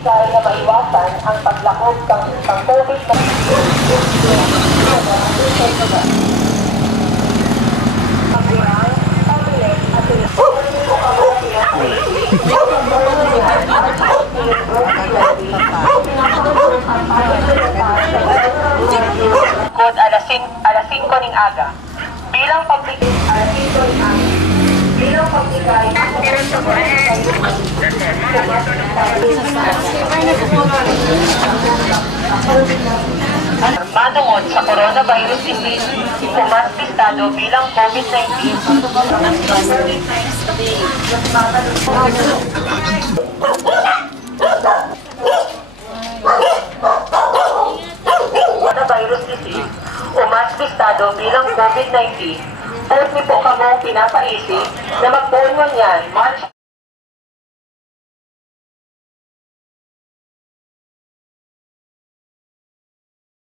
Kaya na maiwasan ang paglakog ng COVID-19. Kod alas 5 ning aga. Bilang pagbigay matungod sa coronavirus disease, umaspistado bilang COVID-19. Coronavirus disease, umaspistado bilang COVID-19. Pwede po kamo pinapaisip na magbuwan yan March